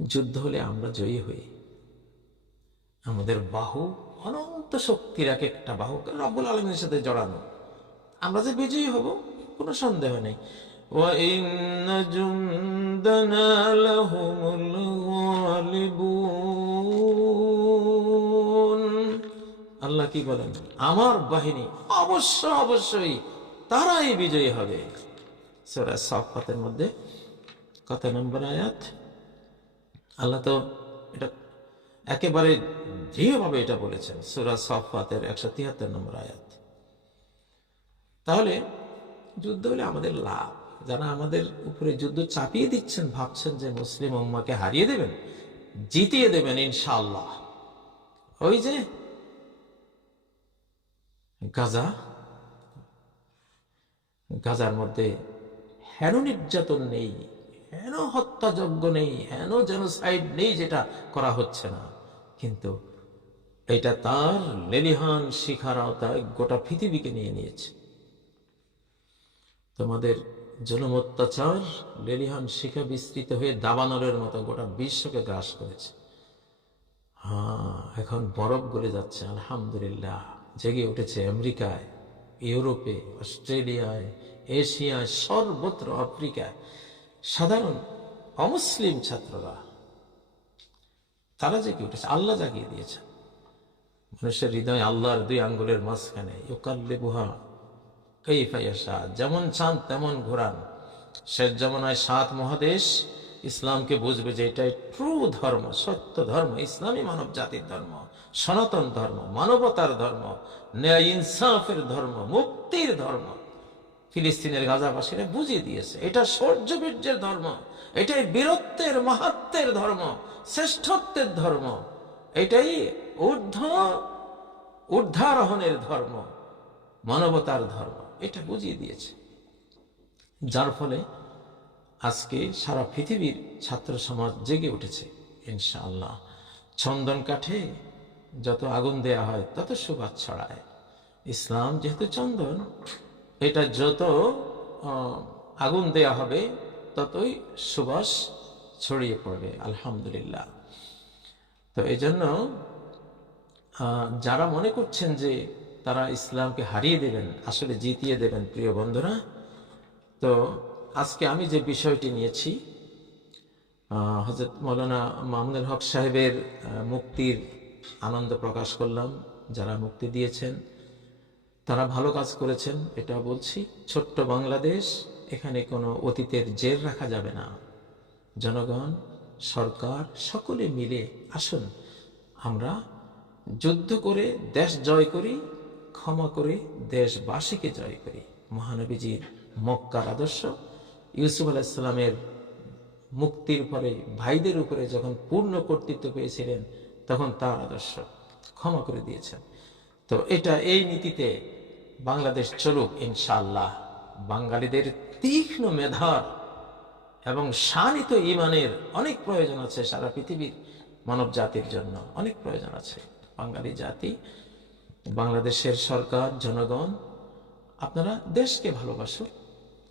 যুদ্ধ হলে আমরা জয়ী হই। আমাদের বাহু অনন্ত শক্তির এক একটা বাহু রব্বুল আলামিনের সাথে জড়ানো, আমরা যে বিজয়ী হব কোনো সন্দেহ নেই। ওয়া ইন্না জুনদানা লাহুমুল গালিবুন। আল্লাহ কি বলেন? আমার বাহিনী অবশ্যই তারাই বিজয়ী হবে। সূরা সাফফাতের মধ্যে কত নম্বর আয়াত? আল্লাহ তো এটা একেবারে দৃঢ়ভাবে এটা বলেছেন, সূরা সাফফাতের 173 নম্বর আয়াত। তাহলে যুদ্ধ হলে আমাদের লাভ। যারা আমাদের উপরে যুদ্ধ চাপিয়ে দিচ্ছেন, ভাবছেন যে মুসলিম উম্মাহকে হারিয়ে দেবেন, জিতিয়ে দেবেন ইনশাআল্লাহ। ওই যে গাজার মধ্যে হেন নির্যাতন নেই, হেন হত্যাযজ্ঞ নেই, হেন জেনোসাইড নেই যেটা করা হচ্ছে না, কিন্তু এটা তার লেলিহান শিখার আওতায় গোটা পৃথিবীকে নিয়ে নিয়েছে। তোমাদের জুলুম অত্যাচার লেলিহান শিখা বিস্তৃত হয়ে দাবানলের মতো গোটা বিশ্বকে গ্রাস করেছে। এখন বরফ গলে যাচ্ছে আলহামদুলিল্লাহ। জেগে উঠেছে আমেরিকায়, ইউরোপে, অস্ট্রেলিয়ায়, এশিয়ায়, সর্বত্র, আফ্রিকায় সাধারণ অমুসলিম ছাত্ররা তারা জেগে উঠেছে। আল্লাহ জাগিয়ে দিয়েছেন। মানুষের হৃদয় আল্লাহর দুই আঙ্গুলের মাঝখানে, ইউকাল্লিবুহা কাইফা ইয়াশা, যেমন চান তেমন ঘোরান। শেষ জামানায় 7 মহাদেশ ইসলামকে বুঝবে যে এটাই ট্রু ধর্ম, সত্য ধর্ম, ইসলামী মানব জাতির ধর্ম, সনাতন ধর্ম, মানবতার ধর্ম, ন্যায় ইনসাফের ধর্ম, মুক্তির ধর্ম। ফিলিস্তিনের গাজাবাসীরা বুঝিয়ে দিয়েছে এটা শৌর্য বীর্যের ধর্ম, এটাই বীরত্বের মাহাত্ম্যের ধর্ম, শ্রেষ্ঠত্বের ধর্ম, এটাই ঊর্ধ্বারোহণের ধর্ম, মানবতার ধর্ম। এটা বুঝিয়ে দিয়েছে, যার ফলে আজকে সারা পৃথিবীর ছাত্র সমাজ জেগে উঠেছে ইনশাআল্লাহ। চন্দন কাঠে যত আগুন দেয়া হয় তত সুবাস ছড়ায়। ইসলাম যেহেতু চন্দন, এটা যত আগুন দেয়া হবে ততই সুবাস ছড়িয়ে পড়বে আলহামদুলিল্লাহ। তো এই জন্য যারা মনে করছেন যে তারা ইসলামকে হারিয়ে দেবেন, আসলে জিতিয়ে দেবেন প্রিয় বন্ধুরা। তো আজকে আমি যে বিষয়টি নিয়েছি, হযরত মাওলানা মামুনুল হক সাহেবের মুক্তির আনন্দ প্রকাশ করলাম। যারা মুক্তি দিয়েছেন তারা ভালো কাজ করেছেন, এটা বলছি। ছোট্ট বাংলাদেশ, এখানে কোনো অতীতের জের রাখা যাবে না। জনগণ, সরকার সকলে মিলে আসুন আমরা যুদ্ধ করে দেশ জয় করি, ক্ষমা করে দেশবাসীকে জয় করি। মহানবীজির মক্কার আদর্শ, ইউসুফ আলাইহিস সালামের মুক্তির পরে ভাইদের উপরে যখন পূর্ণ কর্তৃত্ব পেয়েছিলেন তখন তার আদর্শ, ক্ষমা করে দিয়েছেন। তো এই নীতিতে বাংলাদেশ চলুক ইনশাআল্লাহ। বাঙালিদের তীক্ষ্ণ মেধার এবং শানিত ঈমানের অনেক প্রয়োজন আছে, সারা পৃথিবীর মানব জাতির জন্য অনেক প্রয়োজন আছে। বাঙালি জাতি, বাংলাদেশের সরকার, জনগণ, আপনারা দেশকে ভালোবাসুন,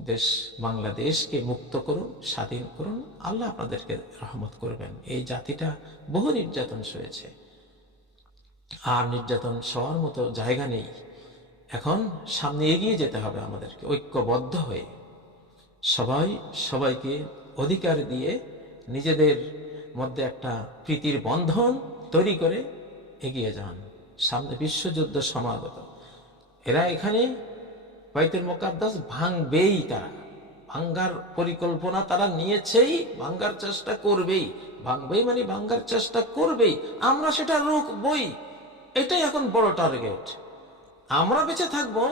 দেশ বাংলাদেশকে মুক্ত করুন, স্বাধীন করুন। আল্লাহ আপনাদেরকে রহমত করবেন। এই জাতিটা বহু নির্যাতন সয়েছে, আর নির্যাতন সবার মতো জায়গা নেই। এখন সামনে এগিয়ে যেতে হবে আমাদেরকে ঐক্যবদ্ধ হয়ে, সবাইকে অধিকার দিয়ে নিজেদের মধ্যে একটা প্রীতির বন্ধন তৈরি করে এগিয়ে যান। সামনে বিশ্বযুদ্ধ সমাগত, এরা এখানে বাইতুল মুকাদ্দাস ভাঙবেই, তারা ভাঙ্গার পরিকল্পনা তারা নিয়েছেই, ভাঙ্গার চেষ্টা করবেই। ভাঙবেই মানে ভাঙ্গার চেষ্টা করবেই, আমরা সেটা রুখবই। এটাই এখন বড় টার্গেট। আমরা বেঁচে থাকবো,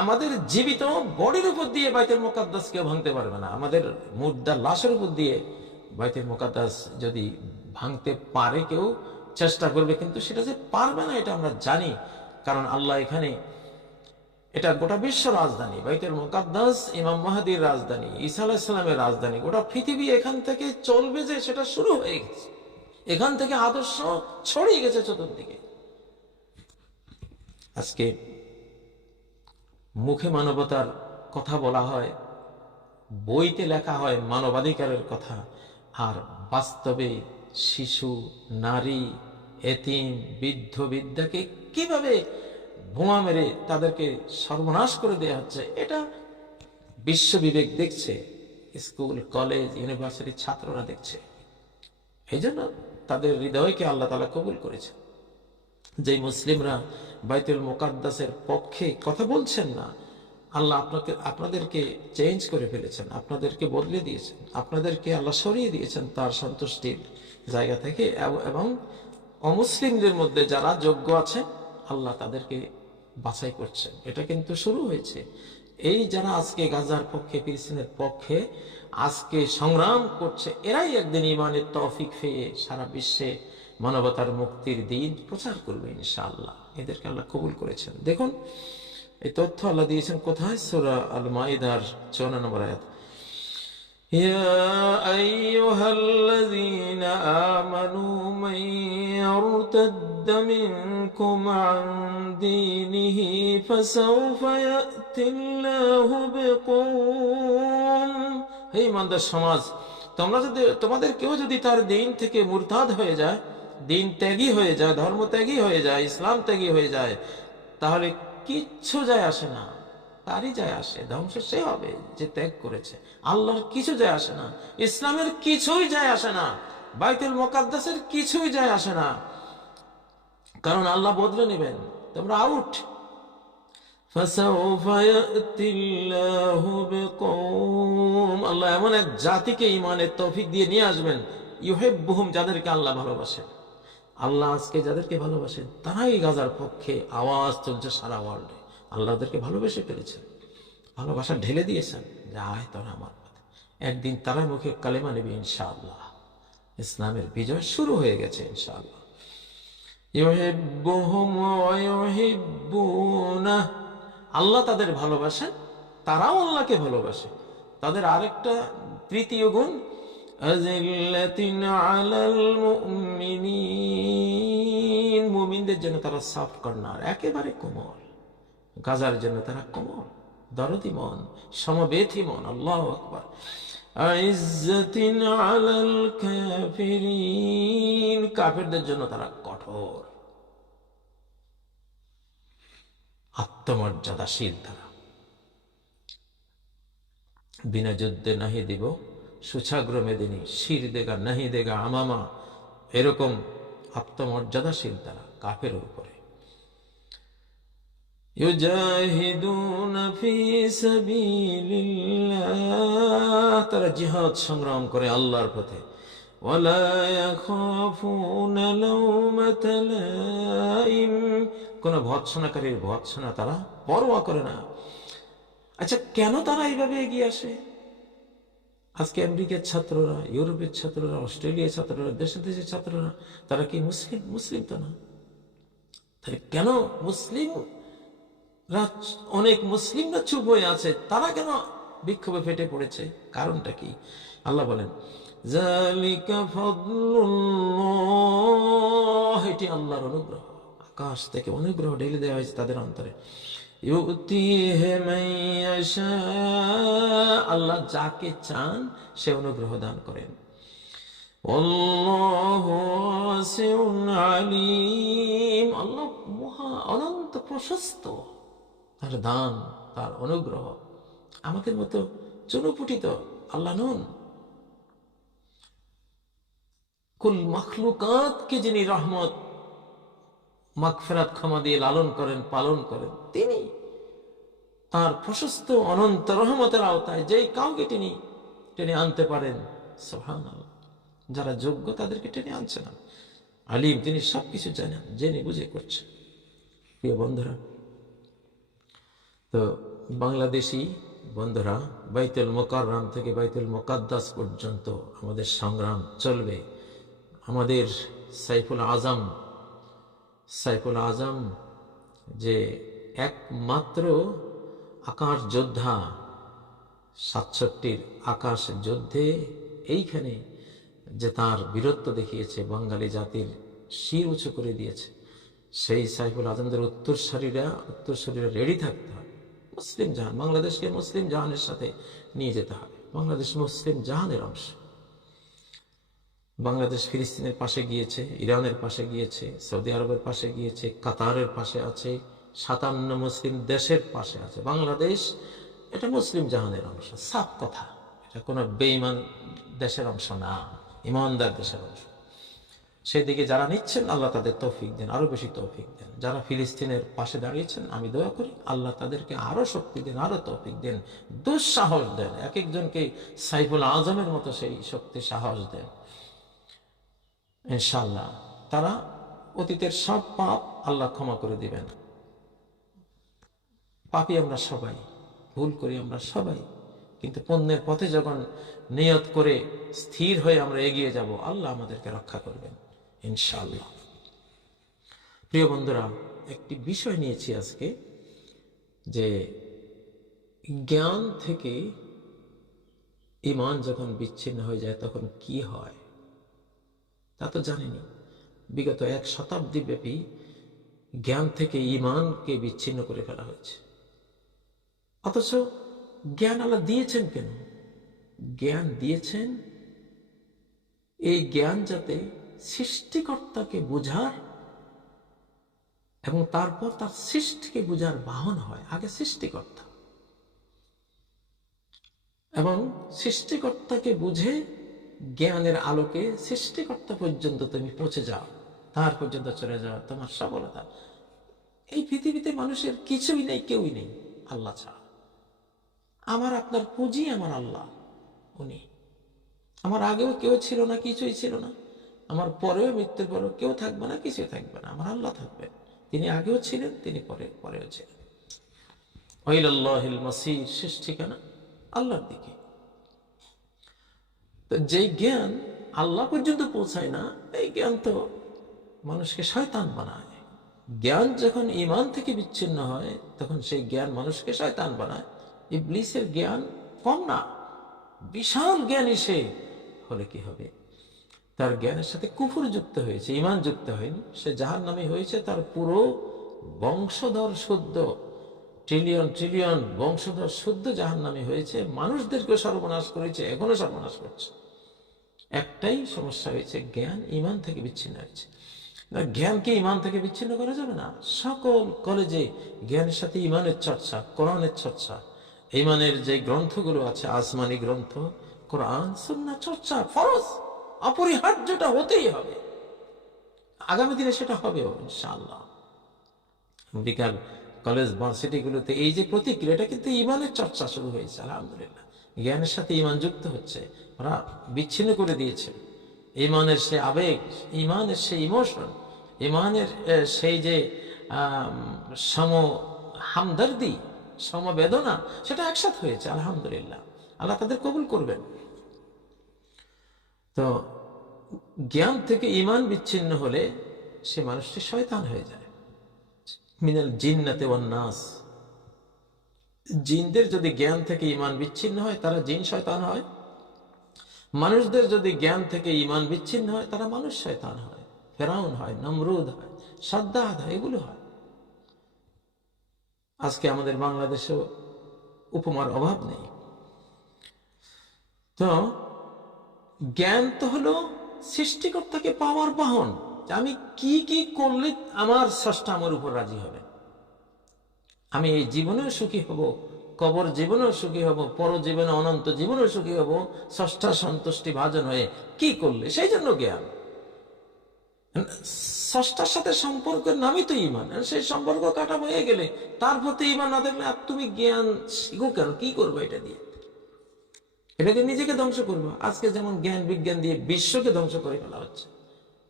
আমাদের জীবিত বডির উপর দিয়ে বাইতুল মুকাদ্দাস কেউ ভাঙতে পারবে না। আমাদের মুর্দা লাশের উপর দিয়ে বাইতুল মুকাদ্দাস যদি ভাঙতে পারে কেউ, চেষ্টা করবে, কিন্তু সেটা যে পারবে না এটা আমরা জানি। কারণ আল্লাহ এখানে, এটা গোটা বিশ্ব রাজধানী, বাইতুল মুকাদ্দাস ইমাম মাহদীর রাজধানী, ঈসা আলাইহিস সালামের রাজধানী। গোটা পৃথিবী এখান থেকে চলবে, যে সেটা শুরু হয়ে গেছে। এখান থেকে আদর্শ ছড়িয়ে গেছে চতুর্দিকে। আজকে মুখে মানবতার কথা বলা হয়, বইতে লেখা হয় মানবাধিকারের কথা, আর বাস্তবে শিশু, নারী, এতিম, বৃদ্ধ, বৃদ্ধাকে কিভাবে বোমা মেরে তাদেরকে সর্বনাশ করে দেওয়া হচ্ছে, এটা বিশ্ব বিবেক দেখছে, স্কুল, কলেজ, ইউনিভার্সিটির ছাত্ররা দেখছে। এই জন্য তাদের হৃদয়কে আল্লাহ তাআলা কবুল করেছে। যে মুসলিমরা বাইতুল মুকাদ্দাসের পক্ষে কথা বলছেন না, আল্লাহ আপনাদেরকে চেঞ্জ করে ফেলেছেন, আপনাদেরকে বদলে দিয়েছেন, আপনাদেরকে আল্লাহ সরিয়ে দিয়েছেন তার সন্তুষ্টির জায়গা থেকে। এবং অমুসলিমদের মধ্যে যারা যোগ্য আছে আল্লাহ তাদেরকে বাছাই করছেন। এটা কিন্তু শুরু হয়েছে। এই যারা আজকে গাজার পক্ষে, ফিলিস্তিনের পক্ষে আজকে সংগ্রাম করছে, এরাই একদিন ইমানের তৌফিক পেয়ে সারা বিশ্বে মানবতার মুক্তির দিন প্রচার করবে ইনশাআল্লাহ। এদেরকে আল্লাহ কবুল করেছেন। দেখুন এই তথ্য আল্লাহ দিয়েছেন কোথায়? সূরা আল মাইদার 54 নম্বর আয়াত। ইয়া আইয়ুহাল্লাযীনা আমানু মান ইয়ারতাদ্দা মিনকুম আন দীনিহি ফাসাউফা ইয়াতিল্লাহু বিকওম। হে ইমানদার সমাজ, তোমাদের কেউ যদি তার দিন থেকে মুরতাদ হয়ে যায়, দিন ত্যাগী হয়ে যায়, ধর্ম ত্যাগী হয়ে যায়, ইসলাম ত্যাগী হয়ে যায়, তাহলে কিচ্ছু যায় আসে না, তারই যায় আসে, ধ্বংস সে হবে যে ত্যাগ করেছে। আল্লাহর কিছু যায় আসে না, ইসলামের কিছুই যায় আসে না, বাইতুল মুকাদ্দাসের কিছুই যায় আসে না, কারণ আল্লাহ বদলে নেবেন, তোমরা আউট। আল্লাহ এমন এক জাতিকে ইমানের তৌফিক দিয়ে নিয়ে আসবেন, ইউহিব্বুহুম, যাদেরকে আল্লাহ ভালোবাসেন। আল্লাহ আজকে যাদেরকে ভালোবাসেন তারাই গাজার পক্ষে আওয়াজ তুলছে সারা ওয়ার্ল্ডে। আল্লাহ ওদেরকে ভালোবেসে ফেলেছেন, ভালোবাসা ঢেলে দিয়েছেন যে আয় তোরা আমার পথে। একদিন তারা মুখে কালেমা নেবে ইনশাআল্লাহ, ইসলামের বিজয় শুরু হয়ে গেছে ইনশাআল্লাহ। ইউহিব্বুহুম ওয়া ইউহিব্বুনাহ, আল্লাহ তাদের ভালোবাসেন, তারাও আল্লাহকে ভালোবাসে। তাদের আরেকটা তৃতীয় গুণ, আযিল্লাতিন আলাল মুমিনিন, মুমিনদের জন্য তারা সফট কর্নার, একেবারে কোমল। গাজার জন্য তারা কোমল, দরদি মন, সমবেথী মন। আল্লাহু আকবার। আইজ্জাতিন আলাল কাফিরিন, কাফিরদের জন্য তারা কঠোর, আত্মমর্যাদাশীল। তারা বিনা যুদ্ধে নাহি দিব সুছাগ্র মেদিনী, শির দেগা নাহি দেগা আমামা, এরকম আত্মমর্যাদাশীল তারা কাফের উপরে। ইউজাহিদুনা ফি সাবিলিল্লাহ, তারা জিহাদ সংগ্রাম করে আল্লাহর পথে। ওয়ালা ইয়াখাফুনা লাওমাতা লাইম, কোন ভৎসনাকারীর ভৎসনা তারা পরোয়া করে না। আচ্ছা, কেন তারা এইভাবে এগিয়ে আসে? আজকে আমেরিকার ছাত্ররা, ইউরোপের ছাত্ররা, অস্ট্রেলিয়ার ছাত্ররা, দেশে দেশের ছাত্ররা, তারা কি মুসলিম? মুসলিম তো না। তাহলে কেন মুসলিমরা, অনেক মুসলিমরা চুপ হয়ে আছে, তারা কেন বিক্ষোভে ফেটে পড়েছে? কারণটা কি? আল্লাহ বলেন, যালিকা ফাদলুল্লাহ, এটি আল্লাহর অনুগ্রহ, আকাশ থেকে অনুগ্রহ ঢেলে দেওয়া হয়েছে তাদের অন্তরে। ইউতিহি মান ইয়াশা, আল্লাহ যাকে চান সে অনুগ্রহ দান করেন। আল্লাহু ওয়াসিউন আলিম, আল্লাহ মহা অনন্ত প্রশস্ত, তার দান, তার অনুগ্রহ আমাদের মতো চুনুপুটিত আল্লাহ নন। কুল মাখলুকাতকে যিনি রহমত, মাগফিরাত, ক্ষমা দিয়ে লালন করেন, পালন করেন, তিনি তার প্রশস্ত অনন্ত রহমতের আওতায় যেই কাউকে তিনি টেনে আনতে পারেন। সুবহানাল্লাহ, যারা যোগ্য তাদেরকে টেনে আনছেন। আলিম, তিনি সবকিছু জানেন, জেনে বুঝে করছেন। প্রিয় বন্ধুরা, তো বাংলাদেশি বন্ধুরা, বাইতুল মুকাররম থেকে বাইতুল মুকাদ্দাস পর্যন্ত আমাদের সংগ্রাম চলবে। আমাদের সাইফুল আজম যে একমাত্র আকাশ যোদ্ধা, 67 আকাশ যুদ্ধে এইখানে যে তার বীরত্ব দেখিয়েছে, বাঙালি জাতির শির উঁচু করে দিয়েছে, সেই সাইফুল আজমদের উত্তরসূরিরা রেডি থাকতে হবে। মুসলিম জাহান, বাংলাদেশকে মুসলিম জাহানের সাথে নিয়ে যেতে হবে। বাংলাদেশ মুসলিম জাহানের অংশ। বাংলাদেশ ফিলিস্তিনের পাশে গিয়েছে, ইরানের পাশে গিয়েছে, সৌদি আরবের পাশে গিয়েছে, কাতারের পাশে আছে, 57 মুসলিম দেশের পাশে আছে। বাংলাদেশ এটা মুসলিম জাহানের অংশ, সাফ কথা। এটা কোনো বেঈমান দেশের অংশ না, ইমানদার দেশের অংশ। সেই দিকে যারা নিচ্ছেন আল্লাহ তাদের তৌফিক দেন, আরো বেশি তৌফিক দেন। যারা ফিলিস্তিনের পাশে দাঁড়িয়েছেন আমি দোয়া করি আল্লাহ তাদেরকে আরো শক্তি দেন, আরো তৌফিক দেন, দুঃসাহস দেন, এক একজনকে সাইফুল আজমের মতো সেই শক্তি সাহস দেন ইনশাআল্লাহ। তারা অতীতের সব পাপ আল্লাহ ক্ষমা করে দিবেন। পাপী আমরা সবাই, ভুল করি আমরা সবাই, কিন্তু পুণ্যের পথে যখন নিয়ত করে স্থির হয়ে আমরা এগিয়ে যাব আল্লাহ আমাদেরকে রক্ষা করবেন ইনশাআল্লাহ। প্রিয় বন্ধুরা, একটি বিষয় নিয়েছি আজকে, যে জ্ঞান থেকে ঈমান যখন বিচ্ছিন্ন হয়ে যায় তখন কি হয় তা তো জানেনি। বিগত 1 শতাব্দী ব্যাপী জ্ঞান থেকে ঈমানকে বিচ্ছিন্ন করে ফেলা হয়েছে। অথচ জ্ঞান আল্লাহ দিয়েছেন কেন? জ্ঞান দিয়েছেন এই জ্ঞান যাতে সৃষ্টিকর্তাকে বুঝার এবং তারপর তার সৃষ্টিকে বুঝার বাহন হয়। আগে সৃষ্টিকর্তা, এবং সৃষ্টিকর্তাকে বুঝে জ্ঞানের আলোকে সৃষ্টিকর্তা পর্যন্ত তুমি পৌঁছে যাও, তার পর্যন্ত চলে যাও, তোমার সফলতা। এই পৃথিবীতে মানুষের কিছুই নেই, কেউই নেই আল্লাহ ছাড়া। আমার আপনার পুঁজি আমার আল্লাহ, উনি। আমার আগেও কেউ ছিল না, কিছুই ছিল না, আমার পরেও, মৃত্যুর পরেও কেউ থাকবে না, কিছুই থাকবে না, আমার আল্লাহ থাকবেন। তিনি আগেও ছিলেন, তিনি পরেও ছিলেন। ইলাল্লাহিল মাসির, শেষ ঠিকানা আল্লাহর দিকে। তো যেই জ্ঞান আল্লাহ পর্যন্ত পৌঁছায় না, এই জ্ঞান তো মানুষকে শয়তান বানায়। জ্ঞান যখন ঈমান থেকে বিচ্ছিন্ন হয় তখন সেই জ্ঞান মানুষকে শয়তান বানায়। ইবলীসের জ্ঞান কম না, বিশাল জ্ঞানী সে হলে কি হবে? তার জ্ঞানের সাথে কুফর যুক্ত হয়েছে, ঈমান যুক্ত হয়নি, সে জাহান্নামী হয়েছে। তার পুরো বংশধর শুদ্ধ, ট্রিলিয়ন ট্রিলিয়ন বংশধর শুদ্ধ জাহান্নামী হয়েছে, মানুষদেরকে সর্বনাশ করেছে, এখনো সর্বনাশ করছে। একটাই সমস্যা হয়েছে, জ্ঞান ঈমান থেকে বিচ্ছিন্ন হয়েছে। জ্ঞানকে ঈমান থেকে বিচ্ছিন্ন করা যাবে না। সকল কলেজে জ্ঞানের সাথে ঈমানের চর্চা, কোরআনের চর্চা, ঈমানের যে গ্রন্থগুলো আছে, আসমানি গ্রন্থ, কোরআন সুন্নাহ চর্চা ফরজ, অপরিহার্যটা হতেই হবে। আগামী দিনে সেটা হবেও ইনশাআল্লাহ। বিকাল কলেজ ভার্সিটিগুলোতে এই যে প্রতিক্রিয়াটা, কিন্তু ঈমানের চর্চা শুরু হয়েছে আলহামদুলিল্লাহ। জ্ঞানের সাথে ঈমান যুক্ত হচ্ছে, ওরা বিচ্ছিন্ন করে দিয়েছে ঈমানের সে আবেগ, ঈমানের সেই ইমোশন, ঈমানের সেই যে সম হামদর্দি, সমবেদনা, সেটা একসাথে হয়েছে আলহামদুলিল্লাহ। আল্লাহ তাদের কবুল করবেন। তো জ্ঞান থেকে ঈমান বিচ্ছিন্ন হলে সে মানুষটি শয়তান হয়ে যায়। মিনাল জিন্নাতি ওয়ান নাস, জিনদের যদি জ্ঞান থেকে ঈমান বিচ্ছিন্ন হয় তারা জিন শয়তান হয়। মানুষদের যদি জ্ঞান থেকে ঈমান বিচ্ছিন্ন হয় তারা মানুষ শয়তান হয়, ফেরাউন হয়, নমরুদ হয়, সাদ্দাত হয়, এগুলো হয়। আজকে আমাদের বাংলাদেশেও উপমার অভাব নেই। তো জ্ঞান তো হলো সৃষ্টিকর্তাকে পাওয়ার বাহন। আমি কি কি করলে আমার স্রষ্টা আমার উপর রাজি হবে, আমি এই জীবনেও সুখী হব, কবর জীবনেও সুখী হব, পরজীবনে অনন্ত জীবনেও সুখী হব, স্রষ্টার সন্তুষ্টি ভাজন হয়ে কি করলে, সেই জন্য জ্ঞান। স্রষ্টার সাথে সম্পর্কের নামই তো ঈমান। সেই সম্পর্ক কাটা হয়ে গেলে তার প্রতি ঈমান না থাকলে আর তুমি জ্ঞান শিখো কেন? কি করবো এটা দিয়ে? এটা দিয়ে নিজেকে ধ্বংস করবো। আজকে যেমন জ্ঞান বিজ্ঞান দিয়ে বিশ্বকে ধ্বংস করে ফেলা হচ্ছে।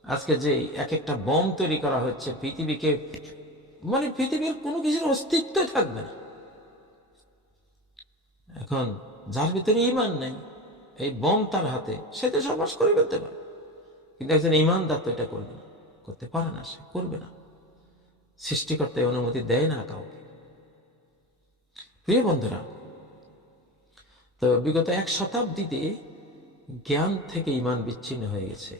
আজকে যে এক একটা বোম তৈরি করা হচ্ছে, পৃথিবীকে, মানে পৃথিবীর কোনো কিছুর অস্তিত্বই থাকবে না। এখন যার ভিতরে ঈমান নেই, এই বোম তার হাতে, সে তো সর্বনাশ করে ফেলতে পারে। কিন্তু একজন ঈমানদার তো এটা করবে না, করতে পারে না, সে করবে না। সৃষ্টিকর্তা অনুমতি দেয় না কাউকে। প্রিয় বন্ধুরা, তো বিগত 1 শতাব্দীতে জ্ঞান থেকে ঈমান বিচ্ছিন্ন হয়ে গেছে।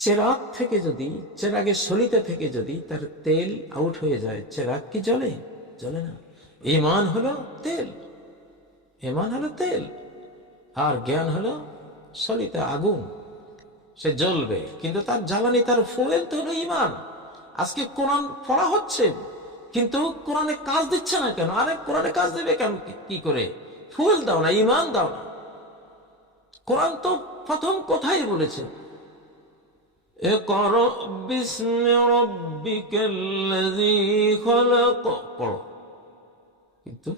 চেরাগ থেকে যদি, চেরাগের সলিতে থেকে যদি তার তেল আউট হয়ে যায়, চেরাগ কি জ্বলে? জ্বলে না। ঈমান হলো তেল, ঈমান হলো তেল, আর জ্ঞান হলো সলিতা আগুন, সে জ্বলবে, কিন্তু তার জ্বালানি, তার ফুয়েল তো হলো ঈমান। আজকে কোরআন পড়া হচ্ছে কিন্তু কোরআনে কাজ দিচ্ছে না কেন? আরে কোরআনে কাজ দেবে কেন? কি করে? ফুয়েল দাও না, ঈমান দাও না। কোরআন তো প্রথম কথাই বলেছে, ইকরা বিসমি রাব্বিকাল্লাযী খালাক, পড়ো। কিন্তু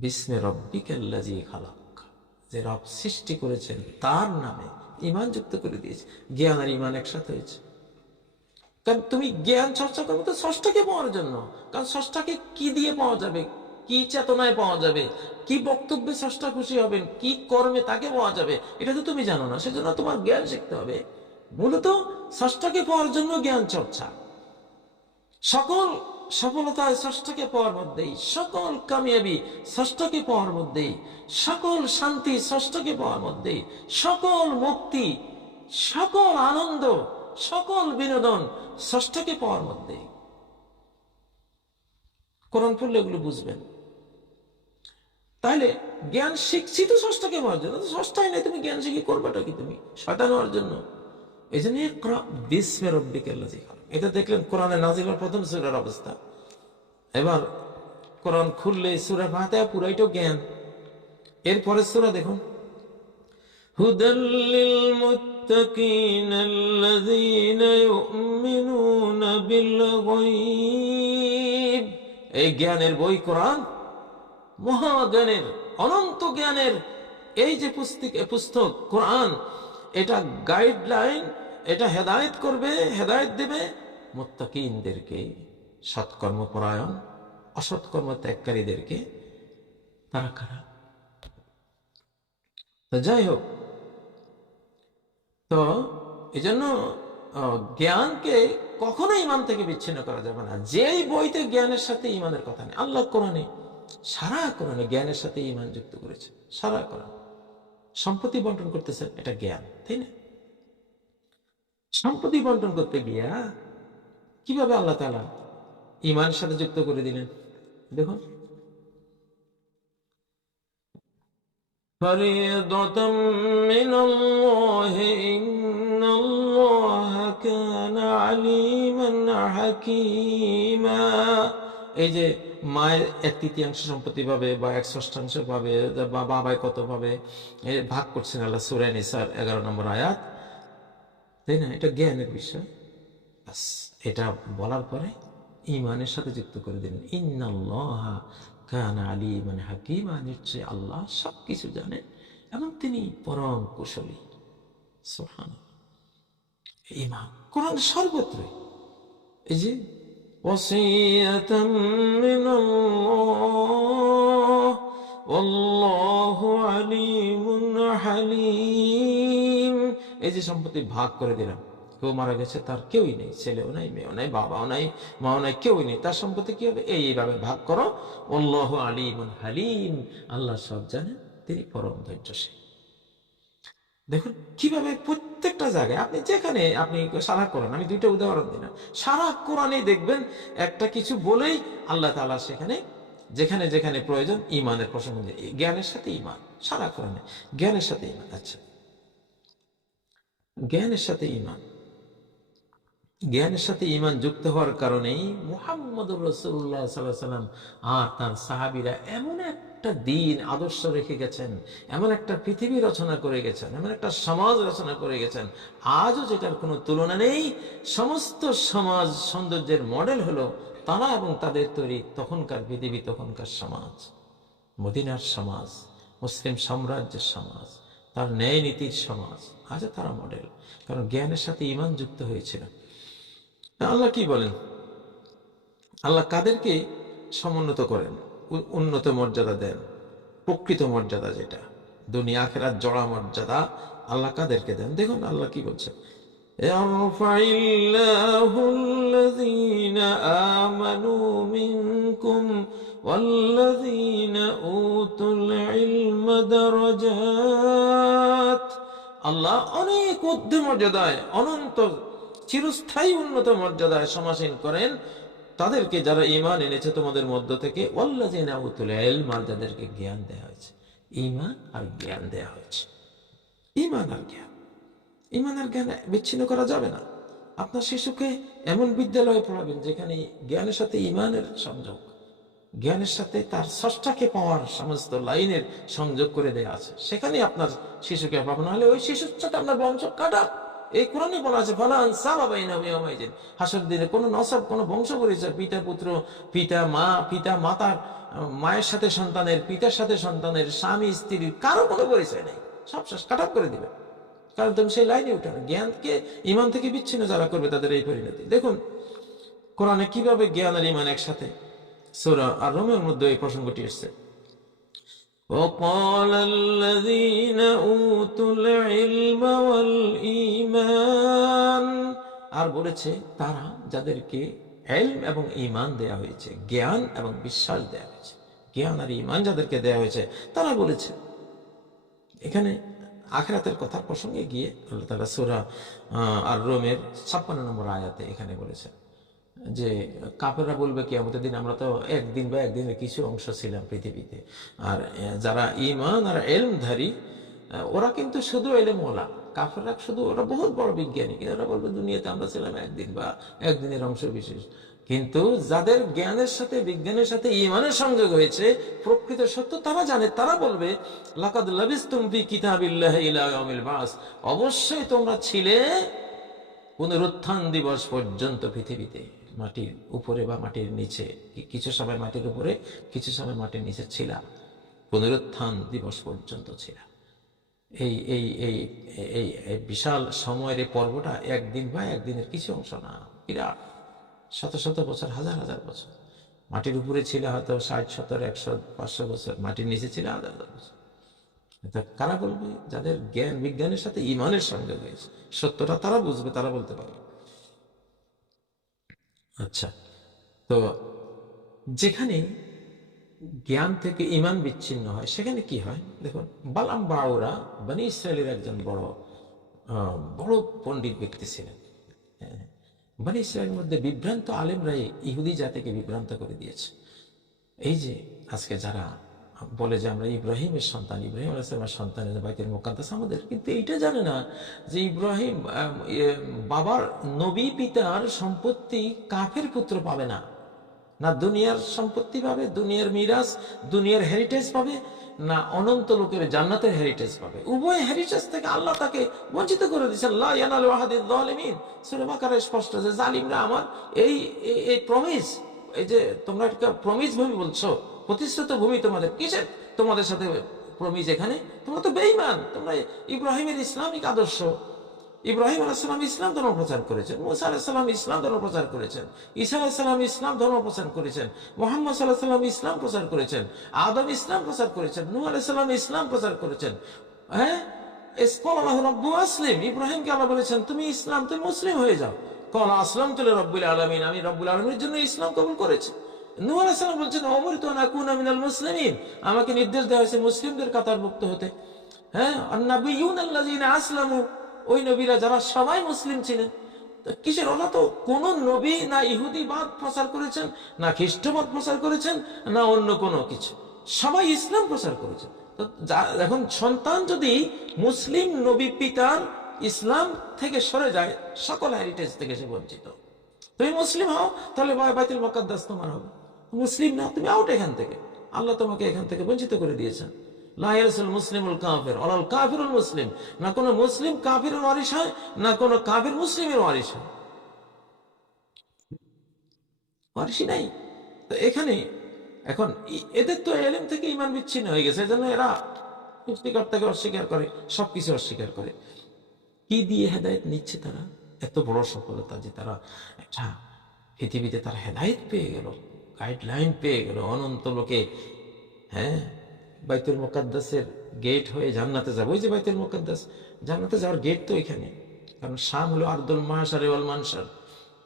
বিসমি রাব্বিকাল্লাযী খালাক, যে রব সৃষ্টি করেছেন তার নামে ঈমান যুক্ত করে দিয়েছে। জ্ঞান আর ঈমান একসাথে হয়েছে। কারণ তুমি জ্ঞান চর্চা করবে তো স্রষ্টাকে পাওয়ার জন্য। কারণ স্রষ্টাকে কি দিয়ে পাওয়া যাবে? কি চেতনায় পাওয়া যাবে? কি বক্তব্যে স্রষ্টা খুশি হবেন? কি কর্মে তাকে পাওয়া যাবে? এটা তো তুমি জানো না, সেজন্য তোমার জ্ঞান শিখতে হবে। মূলত স্রষ্টাকে পাওয়ার জন্য জ্ঞান চর্চা। সকল সফলতা স্রষ্টাকে পাওয়ার মধ্যেই, সকল কামিয়াবি স্রষ্টাকে পাওয়ার মধ্যেই, সকল শান্তি স্রষ্টাকে পাওয়ার মধ্যেই, সকল মুক্তি, সকল আনন্দ, সকল বিনোদন স্রষ্টাকে পাওয়ার মধ্যেই। কোরআন পড়লে এগুলো বুঝবেন। তাহলে জ্ঞান শিখছি তো স্রষ্টাকে পাওয়ার জন্য, তো স্রষ্টাই নেই, তুমি জ্ঞান শিখে করবাটা কি? তুমি শয়তান হওয়ার জন্য। এই জন্য ইকরা বিসমি রাব্বিকাল্লাযী খালাক, এটা দেখলেন কোরআনে নাজিল হওয়ার প্রথম সূরার অবস্থা। এবার কোরআন খুললে সূরা ফাতিহা পুরাইটো জ্ঞান। এরপরে সূরা দেখুন, হুদাল লিল মুত্তাকিনাল্লাযীনা ইউমিনুনা বিল গায়ব। এই জ্ঞানের বই কোরআন, মহাজ্ঞানের, অনন্ত জ্ঞানের এই যে পুস্তক কোরআন, এটা গাইডলাইন, এটা হেদায়েত করবে, হেদায়েত দেবে মুত্তাকিনদেরকে, সৎকর্মপরায়ণ, অসৎকর্ম ত্যাগকারীদেরকে। তারা কারা? তো যাই হোক, তো এই জন্য জ্ঞানকে কখনো ঈমান থেকে বিচ্ছিন্ন করা যাবে না। যেই বইতে জ্ঞানের সাথে ঈমানের কথা নেই, আল্লাহ কোরআনে, সারা কোরআনে জ্ঞানের সাথে ঈমান যুক্ত করেছে। সারা কোরআন সম্পত্তি বন্টন করতেছেন, এটা জ্ঞান, তাই না? সম্পত্তি বন্টন করতে গিয়া কিভাবে আল্লাহ তাআলা ঈমানের সাথে যুক্ত করে দিলেন দেখুন, ফরিদাতাম মিনাল্লাহি ইন্নাল্লাহা কানা আলিমান হাকীমা। এই যে মায়ের 1/3 সম্পত্তি পাবে বা 1/6 পাবে, বা বাবাই কত পাবে, ভাগ করছেন আল্লাহ সূরা নিসার 11 নম্বর আয়াত, তাই না? এটা জ্ঞানের বিষয়। এটা বলার পরে ঈমানের সাথে যুক্ত করে দিলেন, ইন্নাল্লাহা কানা আলিমান হাকীমা, নিশ্চয় আল্লাহ সবকিছু জানেন এবং তিনি পরম কুশলী। সুবহানাল্লাহ। ঈমান কোরআন সর্বত্রই। এই যে ওয়াসিয়াতাম মিনাল্লাহ ওয়াল্লাহু আলিমুন হালিম। এই যে সম্পত্তি ভাগ করে দিলাম, কেউ মারা গেছে, তার কেউই নেই, ছেলেও নাই, মেয়েও নাই, বাবাও নাই, মাও নাই, কেউই নেই, তার সম্পত্তি কি হবে? এইভাবে ভাগ করো। আল্লাহু আলিমুন হালিম, আল্লাহ সব জানেন, তিনি পরম ধৈর্যশীল। দেখুন কিভাবে প্রত্যেকটা জায়গায়, আপনি যেখানে, আপনি সারা কোরআন, আমি দুইটা উদাহরণ দিলাম, সারা কোরআনে দেখবেন একটা কিছু বলেই আল্লাহ তাআলা সেখানে যেখানে যেখানে প্রয়োজন ঈমানের প্রসঙ্গ দিয়ে, জ্ঞানের সাথে ঈমান, সারা কোরআনে জ্ঞানের সাথে ঈমান। আচ্ছা, জ্ঞানের সাথে ঈমান, জ্ঞানের সাথে ঈমান যুক্ত হওয়ার কারণেই মুহাম্মদুর রাসূলুল্লাহ সাল্লাল্লাহু আলাইহি ওয়াসাল্লাম আর তার সাহাবীরা এমন একটা দিন আদর্শ রেখে গেছেন, এমন একটা পৃথিবী রচনা করে গেছেন, এমন একটা সমাজ রচনা করে গেছেন, আজও যেটার কোনো তুলনা নেই। সমস্ত সমাজ সৌন্দর্যের মডেল হলো তারা এবং তাদের তৈরি তখনকার পৃথিবী, তখনকার সমাজ, মদিনার সমাজ, মুসলিম সাম্রাজ্যের সমাজ, তার ন্যায় নীতির সমাজ, আজও তারা মডেল, কারণ জ্ঞানের সাথে ঈমান যুক্ত হয়েছিল। আল্লাহ কি বলেন? আল্লাহ কাদেরকে সমুন্নত করেন, উন্নত মর্যাদা দেন, প্রকৃত মর্যাদা যেটা দুনিয়া আখিরাত জোড়া মর্যাদা, আল্লাহ কাদেরকে দেন? দেখুন আল্লাহ কি বলছেন, ইয়ারফাইল্লাহুল্লাযীনা আমানু মিনকুম ওয়াল্লাযীনা উতুল ইলমা দারাজাত। আল্লাহ অনেক ঊর্ধ্ব মর্যাদায়, অনন্ত চিরস্থায়ী উন্নত মর্যাদায় সমাসীন করেন তাদেরকে যারা ঈমান এনেছে তোমাদের মধ্য থেকে, ওয়াল্লাযীনা উতুল ইলম, যাদেরকে জ্ঞান দেয়া হয়েছে। ঈমান আর জ্ঞান দেয়া হয়েছে। ঈমান আর জ্ঞান, ঈমান আর জ্ঞান বিচ্ছিন্ন করা যাবে না। আপনার শিশুকে এমন বিদ্যালয়ে পড়াবেন যেখানে জ্ঞানের সাথে ঈমানের সংযোগ, জ্ঞানের সাথে তার স্রষ্টাকে পাওয়ার সমস্ত লাইনের সংযোগ করে দেয়া আছে, সেখানে আপনার শিশুকে পাবেন। নাহলে ওই শিশুর সাথে আপনার বংশ কাটা। এই কোরআনে বলা আছে ফালা আনসাবা বাইনাহুম ইয়াওমাইযিন, হাসর দিনে কোনো নসব, কোনো বংশ পরিচয়, পিতা পুত্র, পিতা মা, পিতা মাতার, মায়ের সাথে সন্তানের, পিতার সাথে সন্তানের, স্বামী স্ত্রীর কারো কোনো পরিচয় নেই, সব শেষ, কাট অফ করে দিবে। কারণ তুমি সেই লাইনে উঠে না। জ্ঞানকে ঈমান থেকে বিচ্ছিন্ন যারা করবে তাদের এই পরিণতি। দেখুন কোরআনে কিভাবে জ্ঞান আর ঈমান একসাথে। সূরা আর-রুমের মধ্যে এই প্রসঙ্গটি এসেছে। وقال الذين اوتوا العلم والإيمان, আর বলেছে তারা যাদেরকে ইলম এবং ঈমান দেয়া হয়েছে, জ্ঞান এবং বিশ্বাস দেয়া হয়েছে, জ্ঞান আর ঈমান যাদেরকে দেয়া হয়েছে তারা বলেছে। এখানে আখিরাতের কথার প্রসঙ্গে গিয়ে আল্লাহ তাআলা সূরা আর-রুমের 56 নম্বর আয়াতে এখানে বলেছেন যে কাফেররা বলবে কিয়ামতের দিন আমরা তো একদিন বা একদিনের কিছু অংশ ছিলাম পৃথিবীতে। আর যারা ঈমান আর ইলমধারী ওরা কিন্তু শুধু ইলমওয়ালা, কাফেররা শুধু, ওরা বহুত বড় বিজ্ঞানী, কিন্তু ওরা বলবে দুনিয়াতে আমরা ছিলাম একদিন বা একদিনের অংশ বিশেষ। কিন্তু যাদের জ্ঞানের সাথে, বিজ্ঞানের সাথে ঈমানের সংযোগ হয়েছে, প্রকৃত সত্য তারা জানে, তারা বলবে লাকাদ লাবিসতুম ফি কিতাবিল্লাহি ইলা ইয়াউমিল বাস, অবশ্যই তোমরা ছিলে পুনরুত্থান দিবস পর্যন্ত পৃথিবীতে, মাটির উপরে বা মাটির নিচে, কিছু সময় মাটির উপরে, কিছু সময় মাটির নিচে ছিলাম, পুনরুত্থান দিবস পর্যন্ত ছিলাম। এই এই এই এই বিশাল সময়ের এই পর্বটা একদিন বা একদিনের কিছু অংশ না, বিরাট, শত শত বছর, হাজার হাজার বছর। মাটির উপরে ছিল হয়তো 60, 70, 100, 500 বছর, মাটির নিচে ছিল হাজার হাজার বছর। কারা বলবে? যাদের জ্ঞান বিজ্ঞানের সাথে ঈমানের সংযোগ হয়েছে, সত্যটা তারা বুঝবে, তারা বলতে পারবে। আচ্ছা, তো যেখানে জ্ঞান থেকে ঈমান বিচ্ছিন্ন হয় সেখানে কি হয় দেখুন। বালাম বাউরা বনি ইসরায়েলের একজন বড় বড় পণ্ডিত ব্যক্তি ছিলেন। বনি ইসরায়েলের মধ্যে বিভ্রান্ত আলেমরাই ইহুদি জাতিকে বিভ্রান্ত করে দিয়েছে। এই যে আজকে যারা বলে যে আমরা ইব্রাহিমের সন্তান, ইব্রাহিম আলাইহিস সালামের সন্তান, বাইতুল মুকাদ্দাস আমাদের, কিন্তু এইটা জানে না যে ইব্রাহিম বাবার নবী পিতার সম্পত্তি কাফের পুত্র পাবে না, না দুনিয়ার সম্পত্তি পাবে, দুনিয়ার মিরাস, দুনিয়ার হেরিটেজ পাবে, না অনন্ত লোকের জান্নাতের হেরিটেজ পাবে। উভয় হেরিটেজ থেকে আল্লাহ তাকে বঞ্চিত করে দিয়েছেন। লা ইয়ানালু আহাদিয যালিমিন, সূরা বাকারায় স্পষ্ট যে জালিমরা আমার এই এই প্রমিস, এই যে তোমরা একটা প্রমিস ভূমি বলছো, প্রতিশ্রুত ভূমি তোমাদের, কিসের তোমাদের সাথে প্রমিস? এখানে তোমরা তো বেঈমান, তোমরা ইব্রাহিমের ইসলামিক আদর্শ, ইব্রাহিম আলাইহিস সালাম ইসলাম ধর্ম প্রচার করেছেন, মুসা আলাইহিস সালাম ইসলাম ধর্ম প্রচার করেছেন, ঈসা আলাইহিস সালাম ইসলাম ধর্ম প্রচার করেছেন, মুহাম্মদ সাল্লাল্লাহু আলাইহি সাল্লাম ইসলাম প্রচার করেছেন, আদম ইসলাম প্রচার করেছেন, নূহ আলাইহিস সালাম ইসলাম প্রচার করেছেন। হ্যাঁ, ইসকালাহু রাব্বু আসলিম, ইব্রাহিমকে আল্লাহ বলেছেন তুমি ইসলাম, তুমি মুসলিম হয়ে যাও। ক্বালা আসলামতু লিরাব্বিল আলামিন, আমি রব্বুল আলামিনের জন্য ইসলাম কবুল করেছি। নূহ আলাইহিস সালাম বলছেন উমিরতু আন আকুনা মিনাল মুসলিমিন, আমাকে নির্দেশ দেওয়া হয়েছে মুসলিমদের কাতারভুক্ত হতে। হ্যাঁ, আন-নাবিয়্যুনা আল্লাযীনা আসলামু, ওই নবীরা যারা সবাই মুসলিম ছিলেন। কিসের? ওরা তো কোন নবী না ইহুদিবাদ প্রচার করেছেন, না খ্রিস্টবাদ প্রচার করেছেন, না অন্য কোনো কিছু, সবাই ইসলাম প্রচার করেছেন। তো এখন সন্তান যদি মুসলিম নবী পিতার ইসলাম থেকে সরে যায়, সকল হেরিটেজ থেকে সে বঞ্চিত। তুমি মুসলিম হও, তাহলে বাইতুল মুকাদ্দাস তোমার হবে। মুসলিম না, তুমি আউট এখান থেকে, আল্লাহ তোমাকে এখান থেকে বঞ্চিত করে দিয়েছেন। লা ইয়ারসুল মুসলিমুল কাফির ওয়ালাল কাফিরুল মুসলিম, না কোনো মুসলিম কাফিরের ওয়ারিশ হয়, না কোনো কাফির মুসলিমের ওয়ারিশ হয়, ওয়ারিশই নাই। তো এখানে এখন এদের তো ইলম থেকে ঈমান বিচ্ছিন্ন হয়ে গেছে, এজন্য এরা সৃষ্টিকর্তাকে অস্বীকার করে, সবকিছু অস্বীকার করে। কি দিয়ে হেদায়েত নিচ্ছে তারা? এত বড় সফলতা যে তারা একটা পৃথিবীতে তারা হেদায়েত পেয়ে গেল, গাইডলাইন পেয়ে গেল অনন্ত লোকে। হ্যাঁ, বাইতুল মুকাদ্দাসের গেট হয়ে জান্নাতে যাবে। ওই যে বাইতুল মুকাদ্দাস, জান্নাতে যাওয়ার গেট তো এখানে, কারণ শাম হলো আরদুল মাহশার ওয়াল মানশার,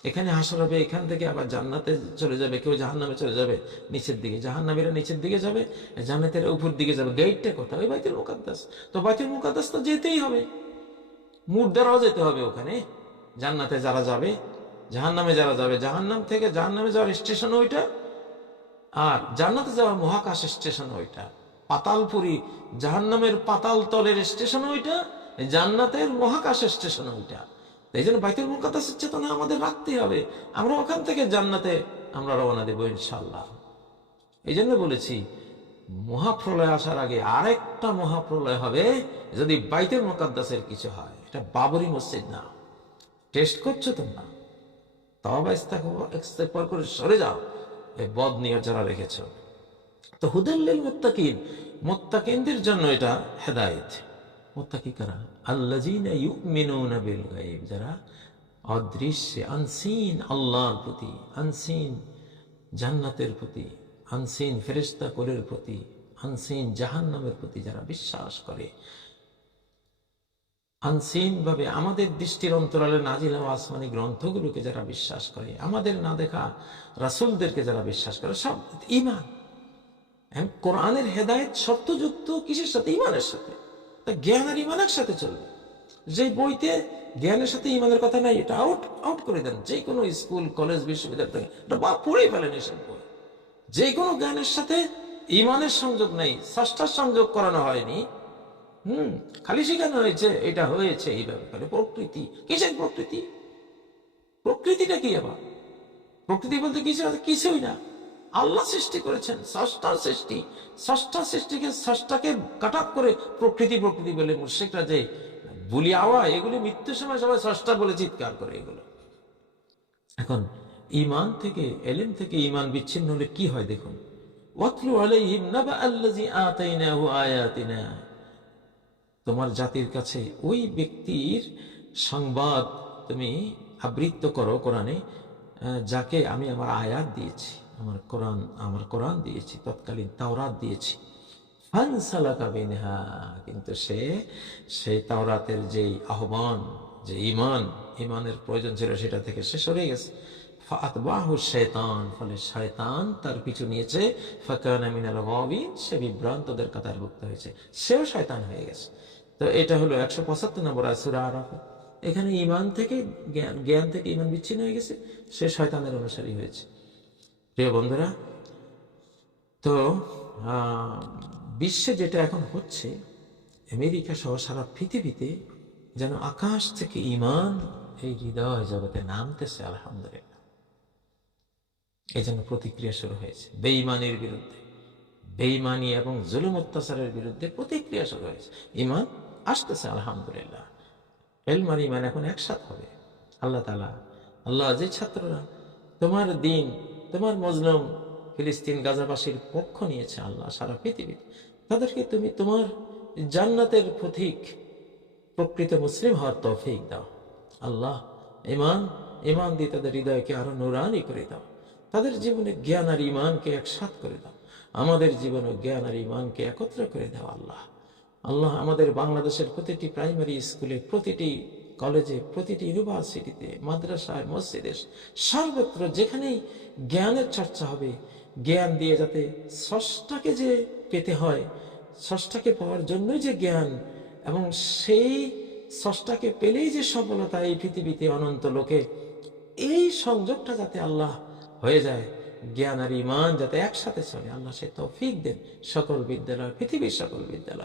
এখানে হাসর হবে, এখান থেকে আবার জান্নাতে চলে যাবে, কেউ জাহান্নামে চলে যাবে নিচের দিকে, জাহান্নামীরা নিচের দিকে যাবে, জান্নাতের উপর দিকে যাবে। গেটটা কোথায়? ওই বাইতুল মুকাদ্দাস। তো বাইতুল মুকাদ্দাস তো যেতেই হবে, মুট দ্বারাও যেতে হবে ওখানে। জান্নাতে যারা যাবে, জাহান্নামে যারা যাবে, জাহান্নাম থেকে জাহান্নামে যাওয়ার স্টেশন ওইটা, আর জান্নাতে যাওয়ার মহাকাশ স্টেশন ওইটা। পাতালপুরি, জাহান্নামের পাতাল তলের স্টেশন ওইটা, এই জান্নাতের মহাকাশ স্টেশন ওইটা। এই জন্য বাইতুল মুকাদ্দাসের চেতনা আমাদের রাখতে হবে। আমরা ওখান থেকে জান্নাতে আমরা রওনা দেবো ইনশাআল্লাহ। এই জন্য বলেছি মহাপ্রলয় আসার আগে আরেকটা মহাপ্রলয় হবে যদি বাইতুল মুকাদ্দাসের কিছু হয়। এটা বাবরি মসজিদ না। টেস্ট করছো তোমরা, তওবা ইস্তেগফার করে সরে যাও এই বদ নিয়ত যারা রেখেছো। তো হুদাল লিল মুত্তাকিন, মুত্তাকিনদের জন্য এটা হেদায়েত। মুত্তাকি কারা? আল্লাযীনা ইউমিনুনা বিল গায়ব, যারা অদৃশ্যে আনসিন আল্লাহর প্রতি, আনসিন জান্নাতের প্রতি, আনসিন ফেরেশতা কুলের প্রতি, আনসিন জাহান্নামের প্রতি যারা বিশ্বাস করে, আনসিন ভাবে আমাদের দৃষ্টির অন্তরালে নাজিল হওয়া আসমানি গ্রন্থগুলোকে যারা বিশ্বাস করে, আমাদের না দেখা রাসূলদেরকে যারা বিশ্বাস করে, সব ঈমান। কোরআনের হেদায়েত শর্তযুক্ত কিসের সাথে? ঈমানের সাথে। তা জ্ঞান আর ঈমান একসাথে চলবে। যে বইতে জ্ঞানের সাথে ঈমানের কথা নাই এটা আউট করে দেন। যে কোনো স্কুল কলেজ বিশ্ববিদ্যালয় থেকে এটা পড়ে ফেলেন এসব বই। যে কোনো জ্ঞানের সাথে ঈমানের সংযোগ নেই, স্রষ্টার সংযোগ করানো হয়নি। খালি শেখানো হয়েছে এটা হয়েছে এইভাবে করে। প্রকৃতি, কিসের প্রকৃতি? প্রকৃতিটা কি আবার? প্রকৃতি বলতে কিছু কিছুই না। আল্লাহ সৃষ্টি করেছেন, স্রষ্টার সৃষ্টি। স্রষ্টার সৃষ্টিকে স্রষ্টাকে কাটাপ করে প্রকৃতি প্রকৃতি বলে মুশরিকরা যে বুলি আওয়া, এগুলি মৃত্যুর সময় সবাই স্রষ্টা বলে চিৎকার করে এগুলো। এখন ঈমান থেকে, ইলম থেকে ঈমান বিচ্ছিন্ন হলে কি হয় দেখুন। ওয়াতলু আলাইহিম নাবা আল্লাযী আতাইনাহু আয়াতিনা, তোমার জাতির কাছে ওই ব্যক্তির সংবাদ তুমি আবৃত্ত করো কোরআনে, যাকে আমি আমার আয়াত দিয়েছি, আমার কোরআন দিয়েছি, তৎকালীন তাওরাত দিয়েছি। ফানসালাকা মিনহা, কিন্তু সে তাওরাতের যে আহ্বান, যে ঈমানের প্রয়োজন ছিল সেটা থেকে সে সরে গেছে। ফাআতবাহু শায়তান, ফলে শয়তান তার পিছু নিয়েছে। ফাকানা মিনাল গাওয়িন, সে বিভ্রান্তদের কাতারভুক্ত হয়েছে, সেও শয়তান হয়ে গেছে। তো এটা হলো 175 নম্বর সূরা আরাফে। এখানে ঈমান থেকে জ্ঞান থেকে ঈমান বিচ্ছিন্ন হয়ে গেছে, সে শয়তানের অনুসারী হয়েছে। প্রিয় বন্ধুরা, তো বিশ্বে যেটা এখন হচ্ছে, আমেরিকা সহ সারা পৃথিবীতে যেন আকাশ থেকে ঈমান এই হৃদয় জগতে নামতেছে আলহামদুলিল্লাহ। এই জন্য প্রতিক্রিয়া শুরু হয়েছে বেঈমানের বিরুদ্ধে, বেঈমানি এবং জুলুম অত্যাচারের বিরুদ্ধে প্রতিক্রিয়া শুরু হয়েছে। ঈমান আসতেছে আলহামদুলিল্লাহ। ইলম আর ঈমান এখন একসাথে হবে। আল্লাহ তাআলা, আল্লাহ যে ছাত্ররা তোমার দিন, তোমার মজলুম ফিলিস্তিন গাজাবাসীর পক্ষ নিয়েছে আল্লাহ সারা পৃথিবীতে, তাদেরকে তুমি তোমার জান্নাতের পথিক প্রকৃত মুসলিম হওয়ার তৌফিক দাও আল্লাহ। ঈমান দিয়ে তাদের হৃদয়কে আরো নুরানি করে দাও, তাদের জীবনে জ্ঞান আর ঈমানকে একসাথ করে দাও, আমাদের জীবনে জ্ঞান আর ঈমানকে একত্র করে দাও আল্লাহ। আল্লাহ, আমাদের বাংলাদেশের প্রতিটি প্রাইমারি স্কুলে, প্রতিটি কলেজে, প্রতিটি ইউনিভার্সিটিতে, মাদ্রাসায়, মসজিদে, সর্বত্র যেখানেই জ্ঞানের চর্চা হবে, জ্ঞান দিয়ে যাতে স্রষ্টাকে যে পেতে হয়, স্রষ্টাকে পাওয়ার জন্যই যে জ্ঞান, এবং সেই স্রষ্টাকে পেলেই যে সফলতা এই পৃথিবীতে অনন্ত লোকে, এই সংযোগটা যাতে আল্লাহ হয়ে যায়, জ্ঞান আর ঈমান যাতে একসাথে চলে, আল্লাহ সে তৌফিক দেন সকল বিদ্যালয়, পৃথিবীর সকল বিদ্যালয়।